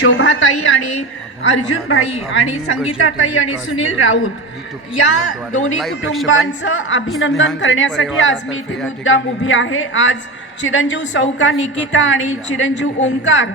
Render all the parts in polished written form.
शोभाताई आणि अर्जुन भाई आणि संगीताताई आणि सुनील राऊत या दोन्ही कुटुंबांचं अभिनंदन करण्यासाठी आज मी इथे मुद्दाम उभी आहे। आज चिरंजीव सौका निकिता आणि चिरंजीव ओंकार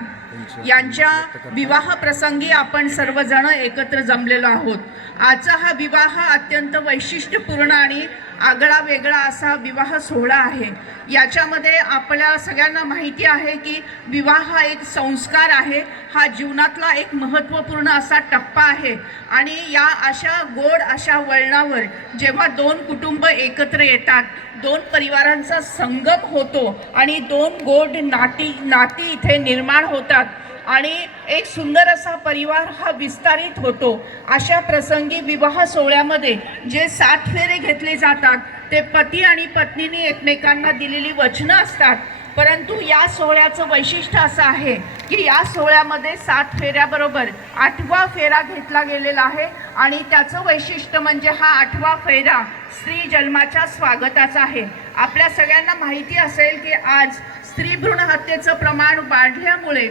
यांच्या विवाह प्रसंगी आपण सर्वजण एकत्र जमलेलो आहोत। आजचा हा विवाह अत्यंत वैशिष्ट्यपूर्ण आणि आगळा वेगळा असा विवाह सोहळा आहे। याच्यामध्ये आपल्या सगळ्यांना माहिती आहे की विवाह हा एक संस्कार आहे, हा जीवनातला एक महत्त्वपूर्ण असा टप्पा आहे आणि या अशा गोड अशा वळणावर जेव्हा दोन कुटुंब एकत्र येतात, दोन परिवारांचा संगम होतो आणि दोन गोड नाती इथे निर्माण होतात आणि एक सुंदर असा परिवार हा विस्तारित होतो। अशा प्रसंगी विवाह सोहळ्यामध्ये जे 7 फेरे घेतले जातात ते पती आणि पत्नीने एकमेकांना दिलेली वचनं असतात। परंतु या सोहळ्याचं वैशिष्ट्य असं आहे की या सोहळ्यामध्ये 7 फेऱ्याबरोबर 8वा फेरा घेतला गेलेला आहे आणि त्याचं वैशिष्ट्य म्हणजे हा 8वा फेरा स्त्री जन्माच्या स्वागताचा आहे। आपल्या सगळ्यांना माहिती असेल की आज स्त्री भ्रूण हत्येचं प्रमाण वाढल्यामुळे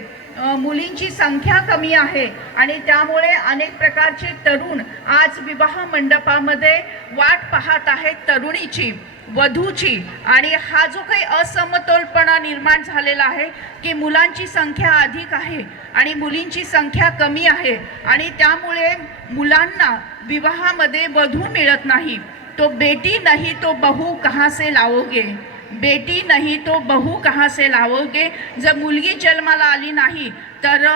मुलींची संख्या कमी आहे आणि त्यामुळे अनेक प्रकारचे तरुण आज विवाह मंडपामध्ये वाट पाहत आहेत तरुणीची, वधूची। आणि हा जो काही असमतोलपणा निर्माण झालेला आहे की मुलांची संख्या अधिक आहे आणि मुलींची संख्या कमी आहे आणि त्यामुळे मुलांना विवाहामध्ये वधू मिळत नाही। तो बेटी नहीं तो बहू कहाँ से लाओगे, बेटी नहीं तो बहू कहाँ से लाओगे। जर मुलगी जन्माला आली नाही तर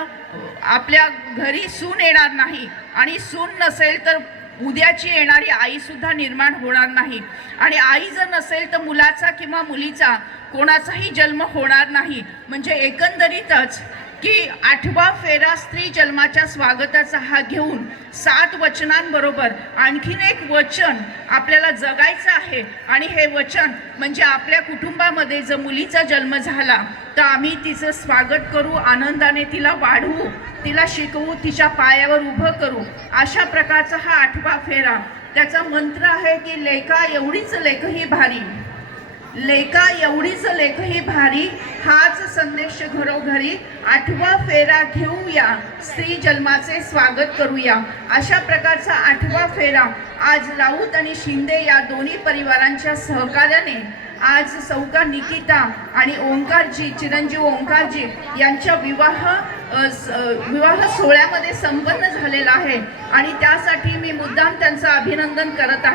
आपल्या घरी सून येणार नाही आणि सून नसेल तर उद्याची येणारी आई सुद्धा निर्माण होणार नाही आणि आई जर नसेल तर मुलाचा किंवा मुलीचा कोणाचाही जन्म होणार नाही। म्हणजे एकंदरीतच की 8वा फेरा स्त्री जन्माच्या स्वागताचा हा घेऊन 7 वचनांबरोबर आणखीन एक वचन आपल्याला जगायचं आहे आणि हे वचन म्हणजे आपल्या कुटुंबामध्ये जर मुलीचा जन्म झाला तर आम्ही तिचं स्वागत करू, आनंदाने तिला वाढवू, तिला शिकवू, तिच्या पायावर उभं करू। अशा प्रकारचा हा 8वा फेरा। त्याचा मंत्र आहे की लेका एवढीच लेखही भारी, लेका एवढीच लेखही भारी, हाच संदेश घरोघरी, 8वा फेरा घेऊया, स्त्री जन्माचे स्वागत करूया। अशा प्रकारचा 8वा फेरा आज राऊत आणि शिंदे या दोन्ही परिवारांच्या सहकार्याने आज सौका निकिता आणि ओंकारजी, चिरंजीव ओंकारजी यांच्या विवाह सोहळ्यामध्ये संपन्न झालेला आहे आणि त्यासाठी मी मुद्दाम त्यांचं अभिनंदन करत आहे।